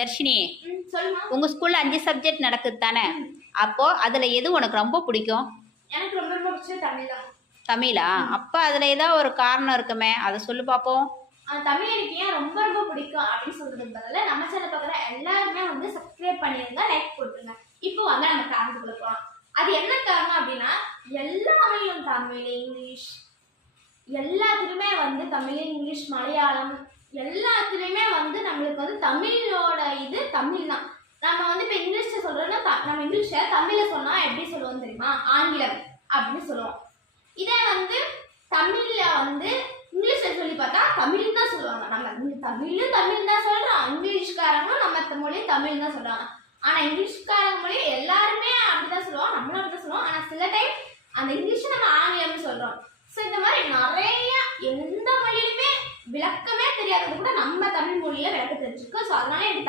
தர்ஷினி, சொல்லுமா. உங்க ஸ்கூல்ல 5 சப்ஜெக்ட் நடக்குது தானே? அப்போ அதுல எது உனக்கு ரொம்ப பிடிக்கும்? எனக்கு ரொம்ப ரொம்ப பிடிச்சது தமிழ் தான். தமிழா? அப்ப அதுல ஏதாவது ஒரு காரணம் இருக்குமே, அதை சொல்லு பாப்போம். தமிழ் எனக்கு ஏன் ரொம்ப ரொம்ப பிடிக்கும் அப்படின்னு சொல்றதுக்கு பதிலாக நம்ம சேனல் பார்க்குற எல்லாருமே வந்து சப்ஸ்கிரைப் பண்ணிருங்க, லைக் போட்டுருங்க. இப்போ வாங்க நம்ம காரணத்துக்குள்ள போகலாம். அது என்ன காரணம் அப்படின்னா, எல்லாமே தமிழ், இங்கிலீஷ் எல்லாத்துலேயுமே வந்து தமிழ், இங்கிலீஷ், மலையாளம் எல்லாத்துலேயுமே வந்து நம்மளுக்கு வந்து தமிழோட இது தமிழ் தான். நம்ம வந்து இப்போ இங்கிலீஷில் சொல்கிறோன்னா நம்ம இங்கிலீஷில் தமிழில் சொன்னால் எப்படி சொல்லுவோம் தெரியுமா? ஆங்கிலம் அப்படின்னு சொல்லுவோம். இதே வந்து தமிழில் வந்து இங்கிலீஷில் சொல்லி பார்த்தா தமிழ் தான் சொல்லுவாங்க. நம்ம தமிழும் தமிழ் தான் சொல்கிறோம், இங்கிலீஷ்காரங்களும் நம்ம மொழியும் தமிழ் தான் சொல்கிறாங்க. ஆனால் இங்கிலீஷ்காரங்க மொழி எல்லாருமே அப்படி தான் சொல்லுவோம், நம்மளும் அப்படி தான் சொல்லுவோம். ஆனால் சில டைம் அந்த இங்கிலீஷை நம்ம ஆங்கிலம்னு சொல்கிறோம். ஸோ இந்த மாதிரி நிறைய எந்த மொழியிலுமே விளக்கமே தெரியாதது கூட நம்ம தமிழ் மொழியில் விளக்க தெரிஞ்சிருக்கோம். ஸோ அதனால எனக்கு